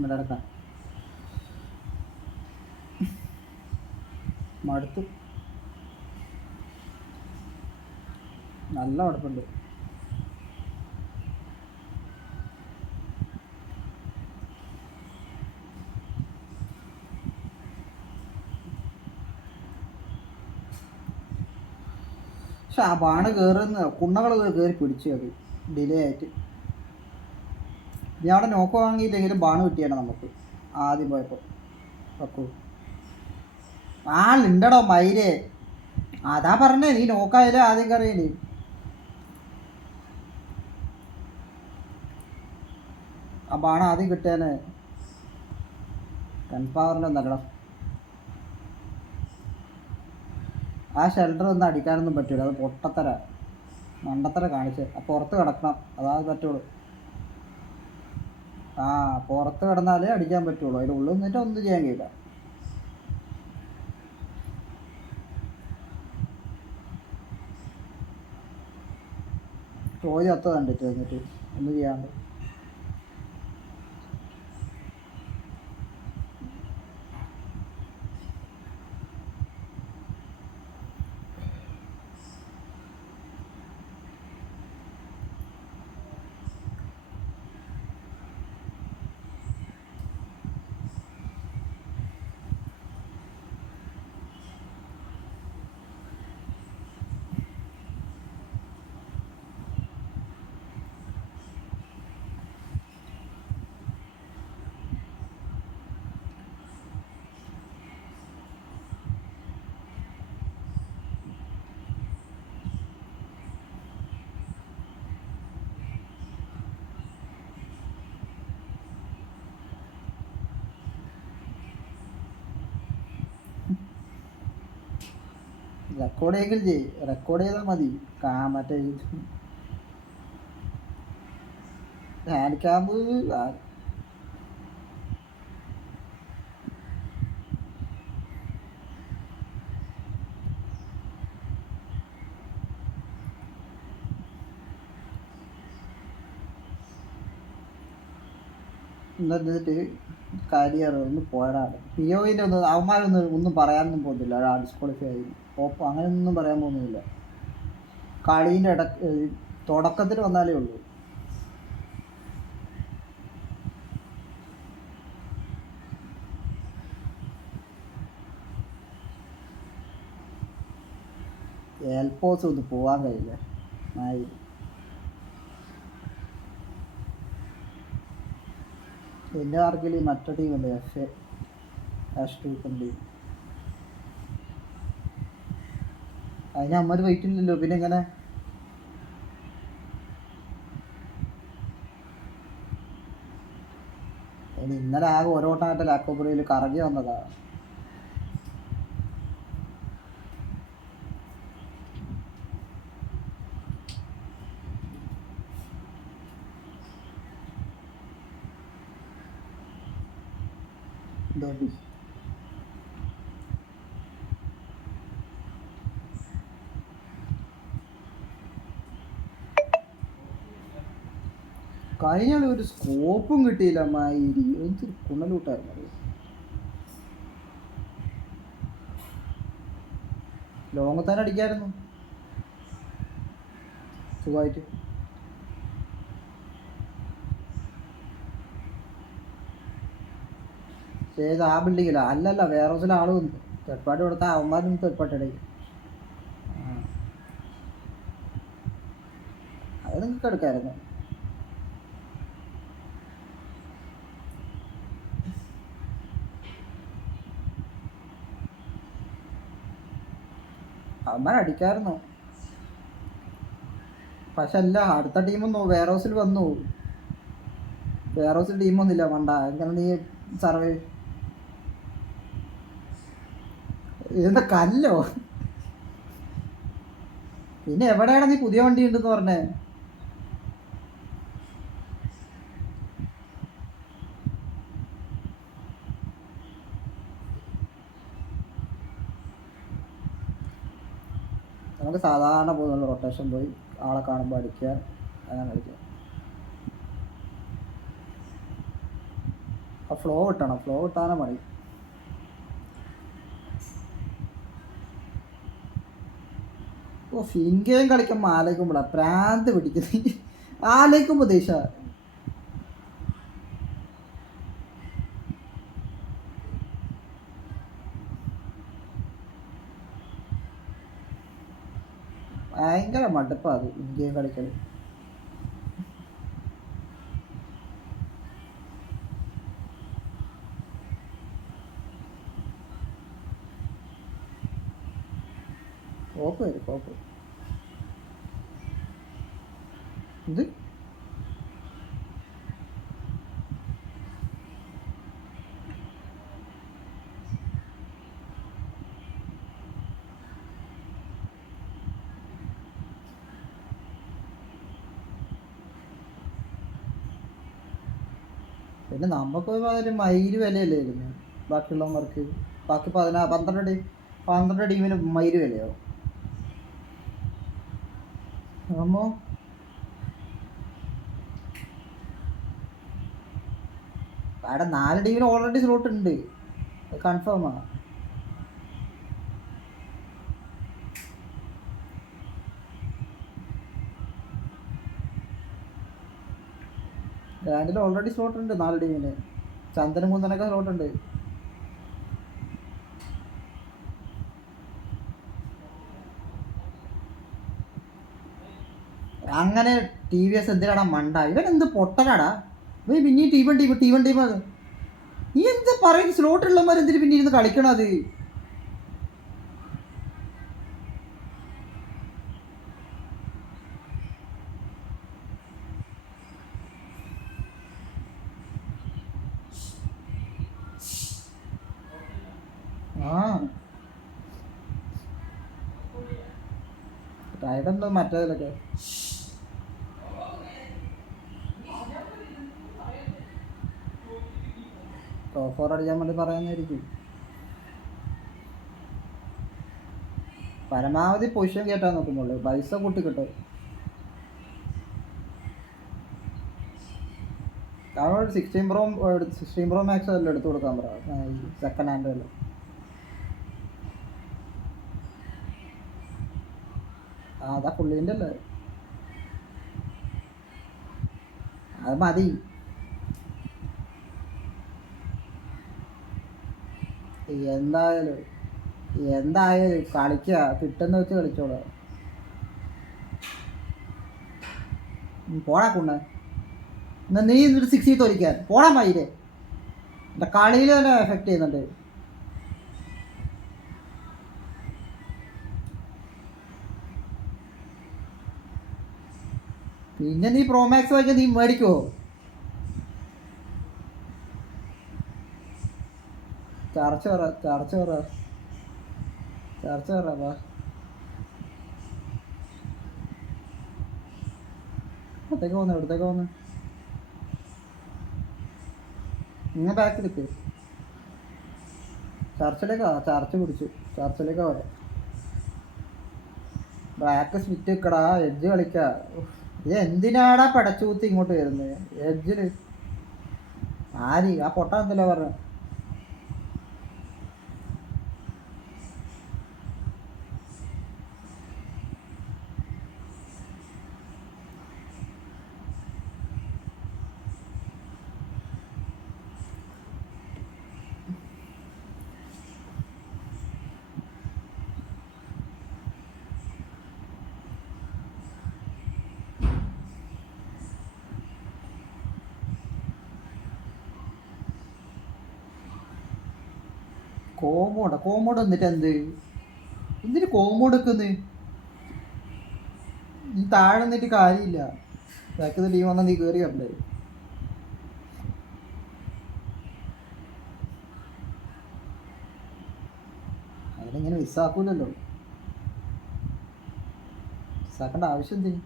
ഇവിടെ എടുക്കാം. മടുത്തു. നല്ല മടുപ്പുണ്ട്. പക്ഷെ ആ ബാണ് കയറുന്ന കുണ്ണകൾ കയറി പിടിച്ചു അത് ഡിലേ ആയിട്ട്. ഞാൻ അവിടെ നോക്ക് വാങ്ങിയില്ലെങ്കിലും ബാണ് കിട്ടിയാണ് നമുക്ക് ആദ്യം പോയപ്പോൾ. വെക്കൂ ആളുണ്ടടോ മയിലേ. അതാ പറഞ്ഞേ നീ നോക്കായാലും ആദ്യം കറിയല്. ആ ബാണ് ആദ്യം കിട്ടിയാന് ഗൺ പവറിൻ്റെ ഒന്നല്ലോ. ആ ഷെൽട്ടർ ഒന്നും അടിക്കാനൊന്നും പറ്റൂല. അത് പൊട്ടത്തര മണ്ടത്തര കാണിച്ച്. പുറത്ത് കിടക്കണം, അതാ പറ്റുള്ളൂ. ആ പുറത്ത് കിടന്നാലേ അടിക്കാൻ പറ്റുള്ളൂ. അതിൻ്റെ ഉള്ളിൽ നിന്നിട്ട് ഒന്നും ചെയ്യാൻ കഴിയില്ല. ട്രോയ് അത്ത കണ്ടിട്ട് എന്നിട്ട് ഒന്നും ചെയ്യാണ്ട്. റെക്കോർഡ് ചെയ്യെങ്കിലും റെക്കോർഡ് ചെയ്താൽ മതി. മറ്റേ ഹാൻഡ് ക്യാമ്പ് എന്നിട്ട് കരിയർ ഒന്ന് പോരാണ്. പിഒയിൻ്റെ ഒന്നും അവന്മാരൊന്നും പറയാനൊന്നും പോകുന്നില്ല. ഡിസ്ക്വാളിഫൈ ആയി ഓപ്പ് അങ്ങനെയൊന്നും പറയാൻ പോകുന്നില്ല. കളീൻ്റെ തുടക്കത്തിൽ വന്നാലേ ഉള്ളൂ. എൽപോസ് ഒന്ന് പോകാൻ കഴിയില്ല. എൻ്റെ ആർക്കിൽ മറ്റേ ടീമുണ്ട് ഉണ്ട്. അതിന് അമ്മ വെയിറ്റ് ഇല്ലല്ലോ. പിന്നെ എങ്ങനെ ഇന്നലെ ആകെ ഓരോട്ടായിട്ട് ലാക്കോപ്പുറയിൽ കറങ്ങി വന്നതാ. കഴിഞ്ഞ ഒരു സ്കോപ്പും കിട്ടിയില്ല. മാതിരി എന്തൊരു കുണലൂട്ടായിരുന്നു അത്. ലോങ് തന്നെ അടിക്കായിരുന്നു സുഖമായിട്ട്. ഏത് ആ ബിൽഡിങ്ങില്ല അല്ലല്ല വേറെ ചില ആള് വന്നു തെർപ്പാട്ടി കൊടുത്ത അവന്മാരും തെർപ്പാട്ടിടയിൽ. അത് നിങ്ങൾക്ക് എടുക്കായിരുന്നു. അവന്മാർ അടിക്കായിരുന്നു. പക്ഷെ അല്ല അടുത്ത ടീമൊന്നും വെയർ ഹൗസിൽ വന്നു. വെയർ ഹൗസിൽ ടീമൊന്നുമില്ല വേണ്ട. എങ്ങനെ നീ സർവേ ഇതെന്താ കല്ലോ? പിന്നെ എവിടെയാണ് നീ പുതിയ വണ്ടി ഉണ്ടെന്ന് പറഞ്ഞേ? നമുക്ക് സാധാരണ പോകുന്നുള്ള റൊട്ടേഷൻ പോയി ആളെ കാണുമ്പോൾ അടിക്കുക, അങ്ങനെ അടിക്കുക. ഫ്ലോ കിട്ടണം, ഫ്ലോ കിട്ടാനേ മതി. ഓ ഫിൻഗെയിം കളിക്കുമ്പോൾ ആലോചിക്കുമ്പോഴാ പ്രാന്ത് പിടിക്കുന്നത്. ആലോചിക്കുമ്പോൾ ദേശ ഭയങ്കര മടുപ്പാ അത് ഫിൻഗെയിം കളിക്കൽ. കോപ്പ് വരും കോപ്പ്. ഇത് പിന്നെ നമുക്ക് ഒരു മയില് വിലയല്ലേ വരുന്നത് ബാക്കിയുള്ളവർക്ക്. ബാക്കി 12 ടീമിന് മയില് വിലയാവും. അമ്മോ അവിടെ 4 ടീമിന് ഓൾറെഡി സ്ലോട്ട് ഉണ്ട്, അത് കൺഫേമാണ്. ഗ്രാൻഡിൽ ഓൾറെഡി സ്ലോട്ട് ഉണ്ട് 4 ടീമിന്. ചന്ദന മുന്തനൊക്കെ സ്ലോട്ട് ഉണ്ട്. അങ്ങനെ ടി വി എസ് എന്തിനാടാ മണ്ട, ഇവൻ എന്ത് പൊട്ടനാടാ. ഇവൻ പിന്നെ ടീം നീ എന്താ പറയുന്നത്? സ്ലോട്ട് ഉള്ളവന്മാർ എന്തിനു പിന്നെ ഇരുന്ന് കളിക്കണം അത്. ആ ടൈഡെന്തോ മറ്റേതിലൊക്കെ ടോപ്പ് 4 അടിക്കാൻ വേണ്ടി പറയുന്നതായിരിക്കും. പരമാവധി പൊസിഷൻ കയറ്റാൻ നോക്കുമ്പോളേ പൈസ കൂട്ടി കിട്ടും. അവൾ 16 Pro Max എല്ലാം എടുത്തു കൊടുക്കാൻ പറ, സെക്കൻഡ് ഹാൻഡ് എല്ലാം. അതാ പുള്ളീൻ്റെ അല്ലേ, അത് മതി. എന്തായാലും കളിക്കുക, കിട്ടുന്ന വെച്ച് കളിച്ചോളാം. പോടാ കുണ്ണ, എന്നാ നീ എന്നിട്ട് 60 തോലിക്കാൻ പോടാ മയില്. എൻ്റെ കളിയിൽ തന്നെ എഫക്റ്റ് ചെയ്യുന്നുണ്ട്. പിന്നെ നീ പ്രോമാക്സ് വാങ്ങിയാൽ നീ മേടിക്കുമോ? ചർച്ച പറ വാ. എവിടത്തേക്ക് പോന്ന് നിങ്ങൾ ബാക്ക് എടുക്ക്. ചർച്ചിലേക്കാ വരാം. ബ്ലാക്ക് സ്മിറ്റ് വെക്കടാ, എഡ്ജ് കളിക്കാ. ഇത് എന്തിനാടാ പടച്ചുകൂത്തി ഇങ്ങോട്ട് വരുന്നത് എഡ്ജില്? ആര് ആ പൊട്ട എന്തല്ലോ പറഞ്ഞു. കോമോഡ് എന്നിട്ട് എന്തിന് കോമോഡ് വെക്കുന്നത്? നീ താഴെ നിന്നിട്ട് കാര്യമില്ല, ബാക്കിൽ ടീം വന്നാൽ നീ കയറി വരണ്ടേ. അതിനിങ്ങനെ മിസ്സാക്കൂലല്ലോ, മിസ്സാക്കേണ്ട ആവശ്യം എന്തിന്?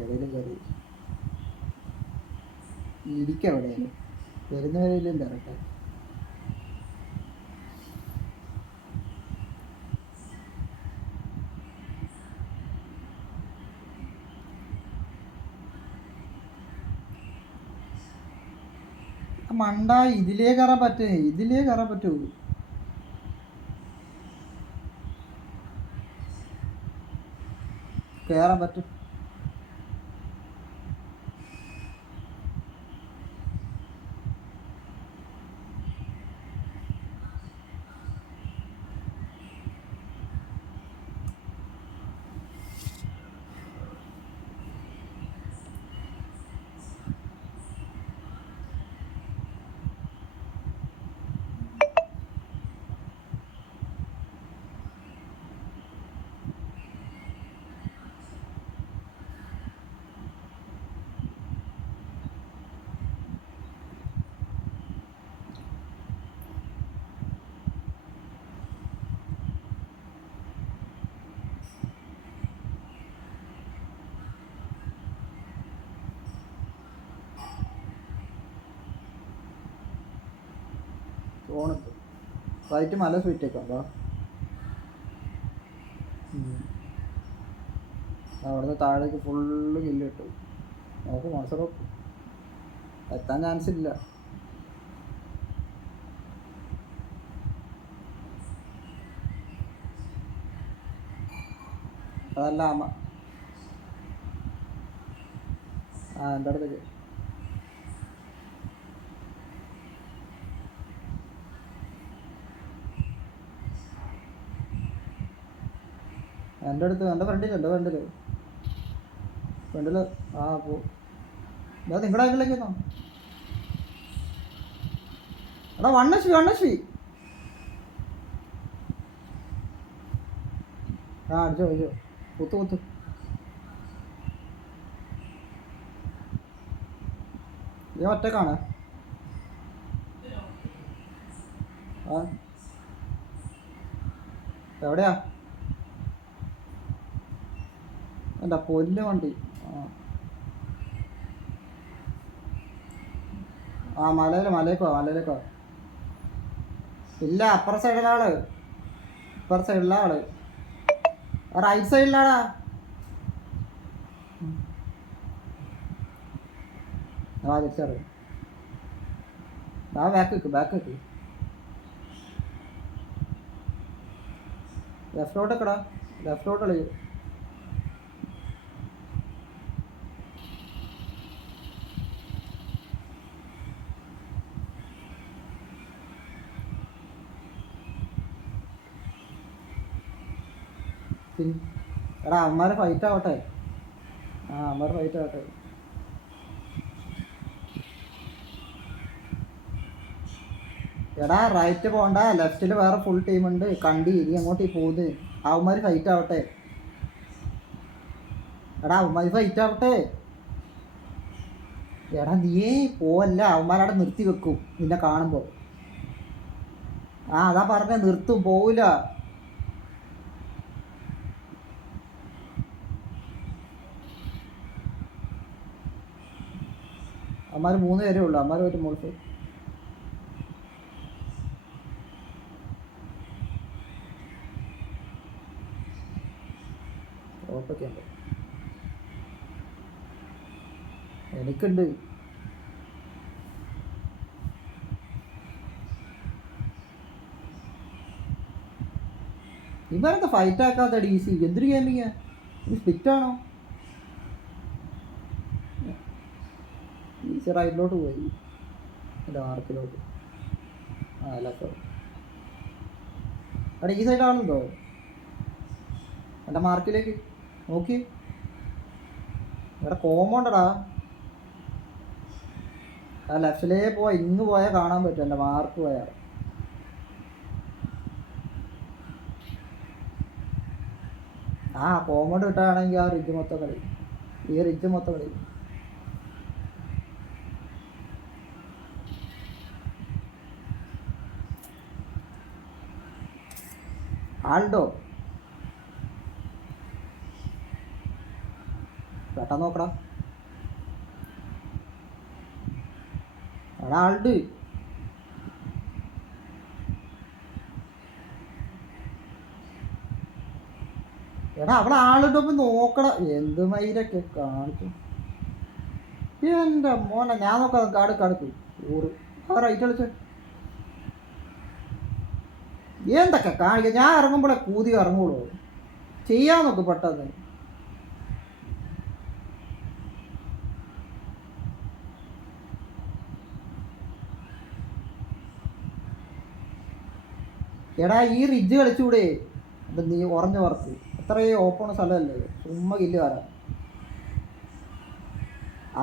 എവിടെയും കയറി ഇരിക്കവിടെയാലും വരുന്നവരെയും തിരട്ടെ. മണ്ട, ഇതിലേ കയറാൻ പറ്റേ, ഇതിലേ കയറാൻ പറ്റൂ. കയറാൻ പറ്റും. ഫോണിട്ട് റൈറ്റ് മല സ്വീറ്റേക്കാം. വാ, അവിടുന്ന് താഴേക്ക് ഫുള്ള് കില്ല് കിട്ടും. നോക്ക് മത്സരം എത്താൻ ചാൻസ് ഇല്ല. അതല്ല എൻ്റെ അടുത്തേക്ക് എൻ്റെ ഫ്രണ്ടില് ആ പോ. നിങ്ങളുടെ ആങ്കിലേക്ക് വന്നോ. എടാ 1 HP അടിച്ചോ കുത്ത്. ഞാൻ ഒറ്റക്കാണ്. എവിടെയാ എന്താ പൊല്ല് വണ്ടി? മലയിലേക്കോ. ഇല്ല, അപ്പുറ സൈഡിലാള്. റൈറ്റ് സൈഡിലാടാ. തിരിച്ചറിയും. ബാക്ക് വെക്ക്. ലെഫ്റ്റോട്ടൊക്കെടാ, ലെഫ്റ്റോട്ട് കളി. എടാ അവന്മാരെ ഫൈറ്റ് ആവട്ടെ. എടാ റൈറ്റ് പോണ്ട, ലെഫ്റ്റിൽ വേറെ ഫുൾ ടീമുണ്ട്. കണ്ടി ഇനി അങ്ങോട്ട് പോകുന്നത്. അവന്മാര് ഫൈറ്റ് ആവട്ടെ. എടാ നീയേ പോവല്ല, അവന്മാരവിടെ നിർത്തി വെക്കും നിന്നെ കാണുമ്പോൾ. അതാ പറഞ്ഞ, നിർത്തും, പോവില്ല. അവന്മാർ 3 പേരേ ഉള്ളൂ. അവന്മാർ ഒരു മോൾഫ് ഓപ്പൊക്കെ ഉണ്ട്. എനിക്കുണ്ട്. ഇവരെന്താ ഫൈറ്റ് ആക്കാത്ത DC? എന്തൊരു ഗെയിമിങ്ങാ ഇത്? സ്പിറ്റാണോ? DC റൈറ്റിലോട്ട് പോയി, എൻ്റെ മാർക്കിലോട്ട്. ലെഫ്റ്റ്. അവിടെ ഈ സൈഡാണുണ്ടോ? എൻ്റെ മാർക്കിലേക്ക് നോക്കി. ഇവിടെ കോമ്പൗണ്ടടാ. ലെഫ്റ്റിലേ ഇങ്ങ് പോയാൽ കാണാൻ പറ്റും. എൻ്റെ മാർക്ക് പോയാൽ കോമ്പൗണ്ട് കിട്ടുകയാണെങ്കിൽ ഈ റിഡ്ജ് മൊത്തം കളി. ആൾഡോ പെട്ടെന്ന് നോക്കടാ. എടാ ആൾഡ്, എടാ അവിടെ ആളുണ്ടോ നോക്കടാ. എന്ത് മയിലൊക്കെ കാണിച്ചു എൻ്റെ മോനെ. ഞാൻ നോക്കാം. കാടുക്ക് ഊറ് ആ റൈറ്റ് കളിച്ച് എന്തൊക്കെ കാണിക്കുക. ഞാൻ ഇറങ്ങുമ്പോഴേ കൂതി ഇറങ്ങുള്ളൂ. ചെയ്യാൻ നോക്ക് പെട്ടെന്ന്. എടാ ഈ റിഡ്ജ് കളിച്ചൂടെ? അപ്പം നീ ഉറഞ്ഞ വർക്ക് അത്രയും ഓപ്പൺ സ്ഥലമല്ലേ, ചുമ്മാ കില്ല് വരാം.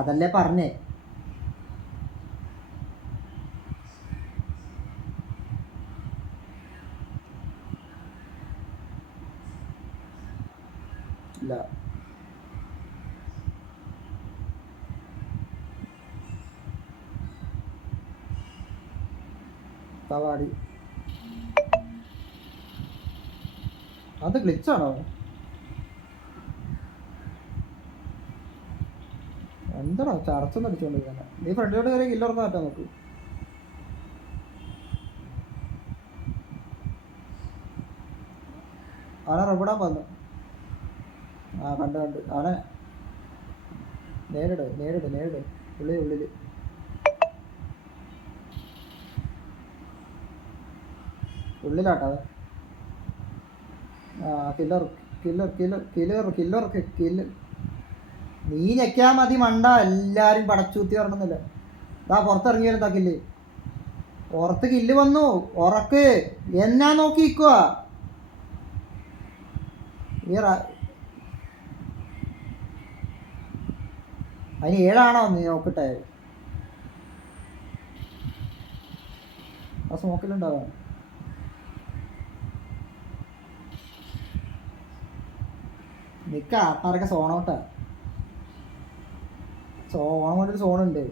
അതല്ലേ പറഞ്ഞേ. ഇല്ല തവാടി അത് ഗ്ലിച്ചാണോ? എന്താണോ ചർച്ചൊന്നും അടിച്ചോണ്ടിരിക്കണ? നീ ഫ്രണ്ടിലോട്ട് കയറി കില്ലറന്ന് മാറ്റാൻ നോക്ക്. അവനെ റബ്ബിടാൻ വന്നു. ആ കണ്ട് അവനെ നേരിട് ഉള്ളിൽ ഉള്ളിലാട്ടവൻ. ആ കില്ലർ നീ ഞെക്കാ മതി മണ്ട. എല്ലാരും പടച്ചൂത്തി വരണമെന്നില്ല. ഇതാ പുറത്തിറങ്ങിയാലും താ കില്ല്. പുറത്ത് കില്ല് വന്നു. ഉറക്ക് എന്നാ നോക്കിക്കുക. അതിന് 7 നീ നോക്കട്ടെ. ആ സ്മോക്കിലുണ്ടാവാ. നിക്ക ആൾക്കാരൊക്കെ സോണോട്ടാ. ഓണം കൊണ്ടൊരു സോണുണ്ട്.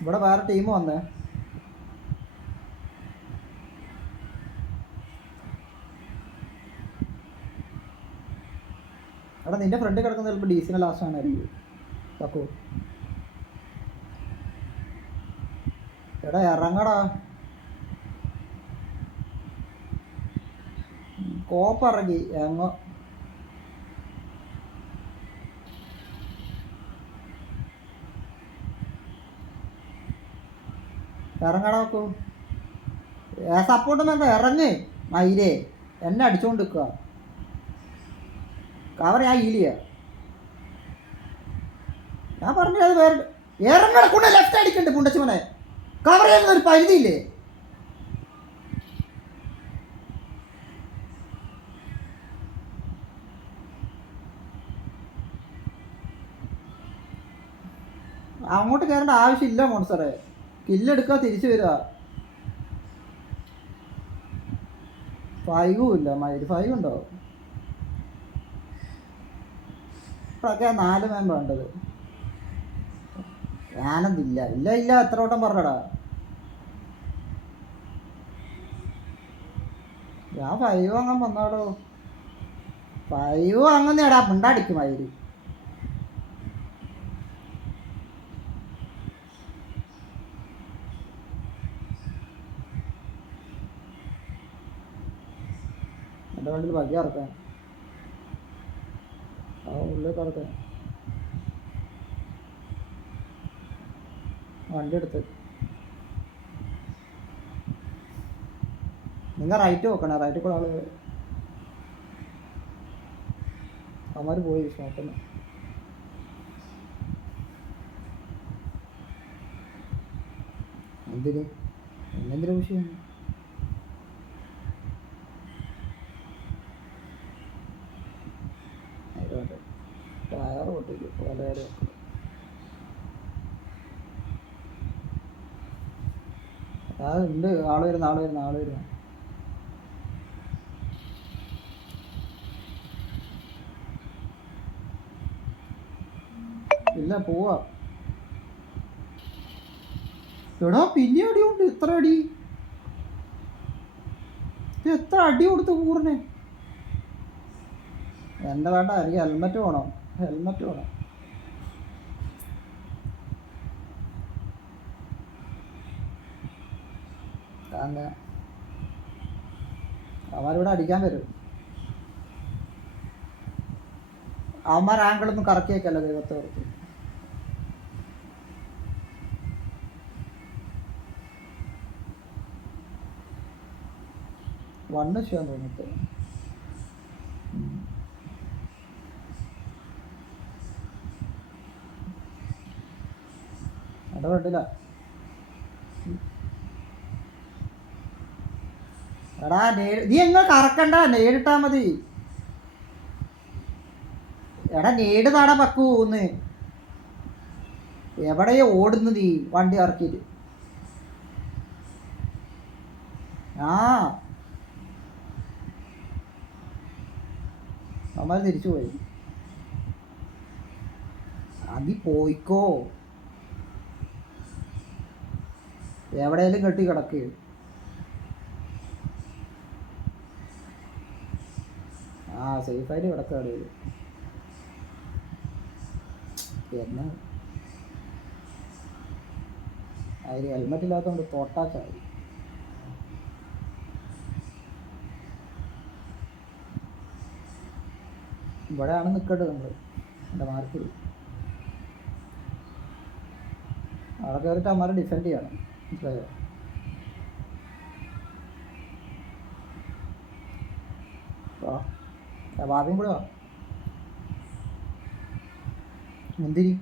ഇവിടെ വേറെ ടീം വന്നേ. എടാ നിന്റെ ഫ്രണ്ട് കിടക്കുന്ന ചിലപ്പോൾ ഡീസിനെ ലാസ്റ്റ് ആണായിരിക്കും. തക്കു എടാ ഇറങ്ങടാ. കോപ്പിറങ്ങി എങ്ങോ. ഇറങ്ങടാ നോക്കൂ. സപ്പോർട്ട് വേണ്ട, ഇറങ്ങ് മയിലേ. എന്നെ അടിച്ചോണ്ട് നിൽക്കുക. കവർ ഞാൻ ഹീലിയ. ഞാൻ പറഞ്ഞത് വേറെ ഇറങ്ങടക്കൂടെ. ലെഫ്റ്റ് അടിക്കണ്ട് പുണ്ടച്ചുമനെ. കവർ ചെയ്യുന്ന ഒരു പരിധിയില്ലേ? അങ്ങോട്ട് കയറേണ്ട ആവശ്യമില്ല മോൺസറെ. കില്ലെടുക്കുക, തിരിച്ചു വരിക. 5 ഇല്ല. മൈൽ 5 ഉണ്ടോ? ഇപ്പോഴൊക്കെ 4 മാൻ വേണ്ടത്. ഞാനെന്തില്ല. ഇല്ല എത്ര വട്ടം പറഞ്ഞടാ. ഞാൻ 5 വാങ്ങാൻ വന്നാടോ. 5 വാങ്ങുന്നേടാ മിണ്ടാടിക്കും മയില്. എൻ്റെ വണ്ടിയിൽ ബഗ്ഗി ഇറക്കാൻ. ആ ഉള്ളിൽ ഇറക്കാൻ വണ്ടി എടുത്ത്. നിങ്ങൾ റൈറ്റ് നോക്കണേ. റൈറ്റിൽ കൂടെ ആള് അവന്മാർ പോയി നോക്കുന്നു. എന്നെന്തിനാ വിഷയം? ടയർ പൊട്ടിക്കും. പലരും ഉണ്ട്. ആള് വരുന്ന ഇല്ല പോവാ. എടാ പിന്നെ അടിയുണ്ട്. എത്ര അടി കൊടുത്ത് പൂർണ്ണേ. എൻ്റെ വേണ്ട, എനിക്ക് ഹെൽമെറ്റ് വേണം. അങ്ങനെ അവന്മാരിവിടെ അടിക്കാൻ വരും. അവന്മാർ ആങ്കിളൊന്നും കറക്കിയേക്കല്ല ദൈവത്തെ ഓർത്ത്. വണ്ണ് ചെയ്യാൻ തോന്നിട്ട് അവിടെ വേണ്ടില്ല. എടാ നീ എങ്ങ കറക്കണ്ട, നേരിട്ടാ മതി. എടാ നേട് നാടാ പക്കൂന്ന്. എവിടെയോ ഓടുന്നു നീ വണ്ടി ഇറക്കിയിട്ട്. ആ അമ്മ തിരിച്ചു പോയി. അതി പോയിക്കോ, എവിടെയെങ്കിലും കെട്ടി കിടക്ക്. ആ സേഫായിട്ട് കിടക്കാണ്. എന്നാ അതിന് ഹെൽമെറ്റ് ഇല്ലാത്തതുകൊണ്ട് തോട്ടാച്ചായി. ഇവിടെയാണ് നിൽക്കേണ്ടത് നമ്മൾ, എൻ്റെ മാർക്കിൽ. അവിടെ കയറിയിട്ട് അമ്മമാരെ ഡിഫെൻഡ് ചെയ്യണം, മനസ്സിലായോ? ഭാവിയും കൂടെ വാ. മുന്തിരി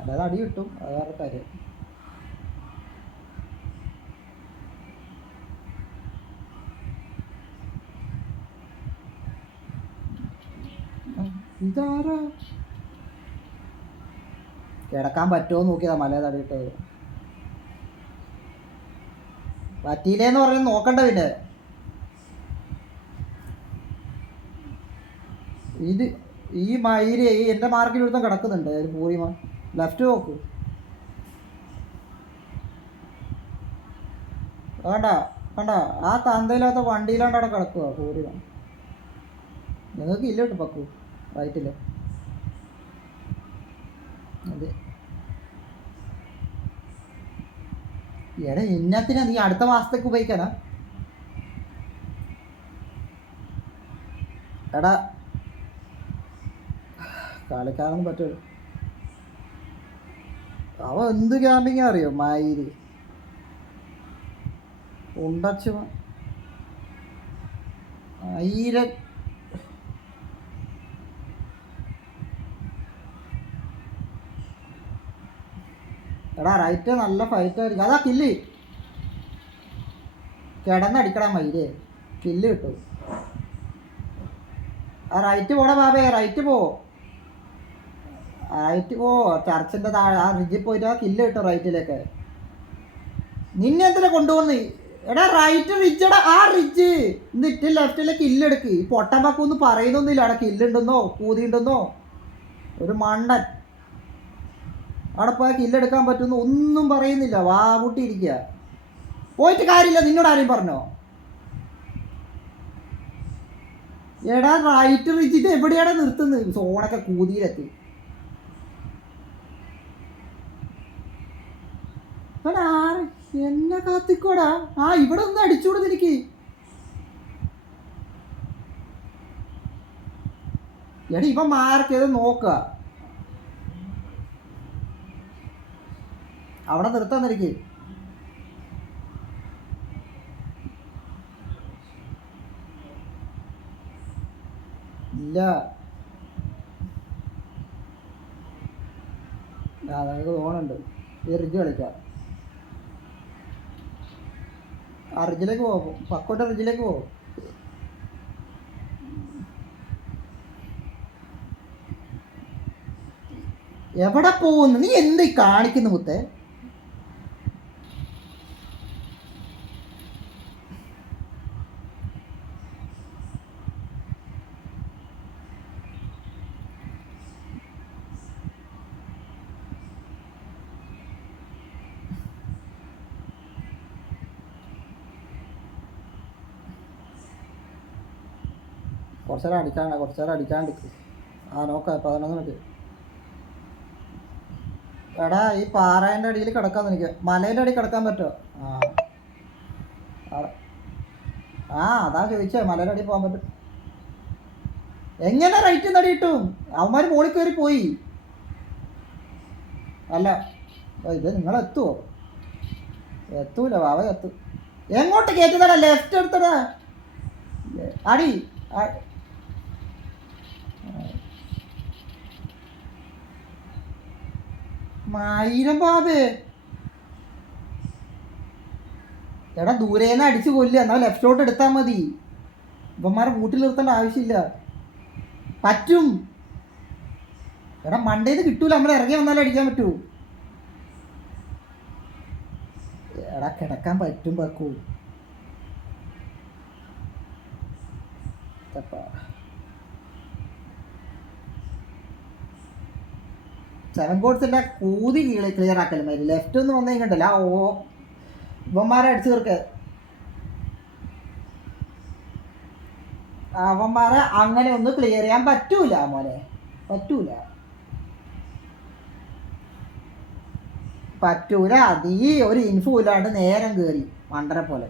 അതായത് അടി കിട്ടും, അത് വേറെ കാര്യം. ഇതാരാ കിടക്കാൻ പറ്റുമോ നോക്കിയതാ മല തടിയിട്ടത്. പറ്റിയില്ലേന്ന് പറഞ്ഞ് നോക്കണ്ട. പിന്നെ ഇത് ഈ മയില് എൻ്റെ മാർക്കിൽ ഒരുത്തം കിടക്കുന്നുണ്ട്, ഒരു പൂരിമ. ലെഫ്റ്റ് നോക്ക്, വേണ്ട വേണ്ട. ആ തന്തയില്ലാത്ത വണ്ടിയിലാണ്ട് അവിടെ കിടക്കുക പൂരിമ. നിങ്ങൾക്ക് ഇല്ല കേട്ടോ പക്കു റൈറ്റിൽ. അതെ എടാ ഇന്നത്തിനാ നീ അടുത്ത മാസത്തേക്ക് ഉപയോഗിക്കാനാ? എടാ കളിക്കാനൊന്നും പറ്റുമല്ലോ. അവ എന്ത് ക്യാമ്പിങ്ങാ അറിയോ? മയില് ഉണ്ടച്ച ആയിരം. എടാ റൈറ്റ് നല്ല ഫൈറ്റ് ആയിരിക്കും. അതാ കില്ല്, കിടന്നടിക്കടാ മയിലേ, കില്ല് കിട്ടും. ആ റൈറ്റ് പോടാ ബാബേ, റൈറ്റ് പോ, റൈറ്റ് പോ. ചർച്ചിൻ്റെ താഴെ ആ റിജിൽ പോയിട്ട് ആ കില്ല് കിട്ടും റൈറ്റിലേക്ക്. നിന്നെ എന്തിനാ കൊണ്ടുപോകുന്നു? എടാ റൈറ്റ് റിച്ചടാ, ആ റിച്ച് എന്നിട്ട് ലെഫ്റ്റിലേക്ക് കില്ലെടുക്ക്. ഈ പൊട്ടമ്പക്കൊന്നും പറയുന്നൊന്നുമില്ല അവിടെ കില്ലുണ്ടെന്നോ കൂതിയുണ്ടെന്നോ. ഒരു മണ്ടൻ അവിടെ പോയാൽ കില്ലെടുക്കാൻ പറ്റുമെന്ന് ഒന്നും പറയുന്നില്ല, വാ കൂട്ടിയിരിക്കുക. പോയിട്ട് കാര്യമില്ല, നിന്നോട് ആരെയും പറഞ്ഞോ? എടാ റൈറ്റ് റിച്ച് ഇത് എവിടെയാണ് നിർത്തുന്നത്? സോണൊക്കെ കൂതിയിലെത്തി. എന്നെ കാത്തിക്കോടാ. ആ ഇവിടെ ഒന്ന് അടിച്ചുകൂടുന്നു എനിക്ക്. എടാ ഇവ മാർക്ക് ചെയ്ത് നോക്കുക, അവിടെ നിർത്താന്നിരിക്ക്. ഇല്ല അതൊക്കെ തോന്നുന്നുണ്ട്. ഈ റിജ് കളിക്കാം. ആ റിജിലേക്ക് പോകും, പക്കോട്ടെ റിജിലേക്ക് പോകും. എവിടെ പോകുന്നു നീ? എന്ത് കാണിക്കുന്നു മുത്തേ? കുറച്ചേരം അടിക്കാണ്ട്. ആ നോക്കാം 11 മിനിറ്റ്. എടാ ഈ പാറേൻ്റെ അടിയിൽ കിടക്കാൻ എനിക്ക് മലേൻ്റെ അടിയിൽ കിടക്കാൻ പറ്റുമോ? ആ അവിടെ- ആ അതാ ചോദിച്ചേ, മലേൻ്റെ അടിയിൽ പോകാൻ പറ്റും. എങ്ങനെ റൈറ്റ് നടി കിട്ടും? അവന്മാർ മുകളിൽ കയറി പോയി. അല്ല ഇത് നിങ്ങളെത്തുമോ? എത്തൂല വാവ എത്തും. എങ്ങോട്ട് കയറ്റുന്നടാ? ലെഫ്റ്റ് എടുത്തടാ അടി. മയിരം ബാബേ, എടാ ദൂരേന്ന് അടിച്ചു കൊല്ലുക, എന്നാൽ ലെഫ്റ്റോട്ട് എടുത്താൽ മതി. ഇവന്മാരെ വീട്ടിൽ നിർത്തേണ്ട ആവശ്യമില്ല. പറ്റും. എടാ മണ്ടേന്ന് കിട്ടൂല, നമ്മൾ ഇറങ്ങി വന്നാലേ അടിക്കാൻ പറ്റൂ. എടാ കിടക്കാൻ പറ്റും പക്കൂ. 7 ബോർഡ്സിൻ്റെ കൂതി ക്ലിയർ ആക്കലും മതി. ലെഫ്റ്റ് ഒന്ന് വന്നു കഴിഞ്ഞിട്ടല്ല ഇവന്മാരെ അടിച്ചു തീർക്ക. അവന്മാരെ അങ്ങനെ ഒന്ന് ക്ലിയർ ചെയ്യാൻ പറ്റൂല മോനെ, പറ്റൂല. നീ ഒരു ഇൻഫോ ഇല്ലാണ്ട് നേരം കയറി മണ്ടരെ പോലെ.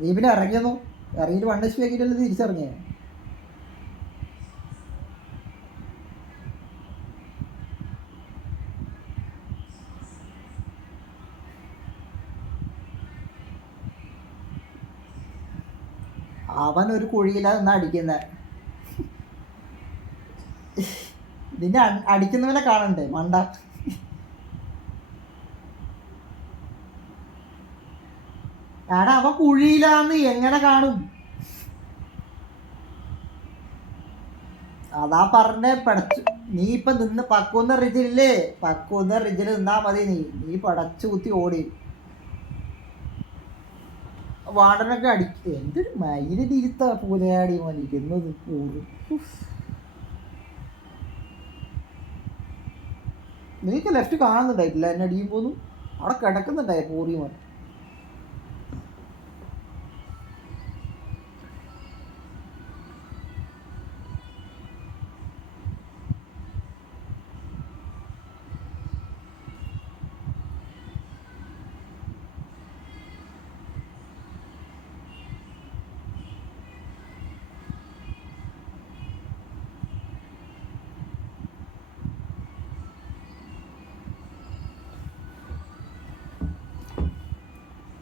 നീ പിന്നെ ഇറങ്ങിയെന്നു ഇറങ്ങിയിട്ട് 1 HP ആക്കിയിട്ടല്ലേ തിരിച്ചിറങ്ങിയേ. അവനൊരു കുഴിയിലാണ് നിന്നാ അടിക്കുന്നത്. നിന്നെ അടിക്കുന്നവനെ കാണണ്ടേ മണ്ട. എടാ അവൻ കുഴിയിലാന്ന് എങ്ങനെ കാണും? അതാ പറഞ്ഞേ പടച്ചു. നീ ഇപ്പൊ നിന്ന് പക്കൂന്ന റിജിലില്ലേ, പക്കൂന്ന റിജിൽ നിന്നാ മതി. നീ പടച്ചു കുത്തി ഓടി. വാർഡനൊക്കെ എന്തൊരു മയില് തിരുത്ത പൂലയാടി മലിക്കുന്നത്. നിനക്ക് ലെഫ്റ്റ് കാണുന്നുണ്ടായിട്ടില്ല എന്നെ അടിയും പോലും. അവിടെ കിടക്കുന്നുണ്ടായി പൂറി മോൻ.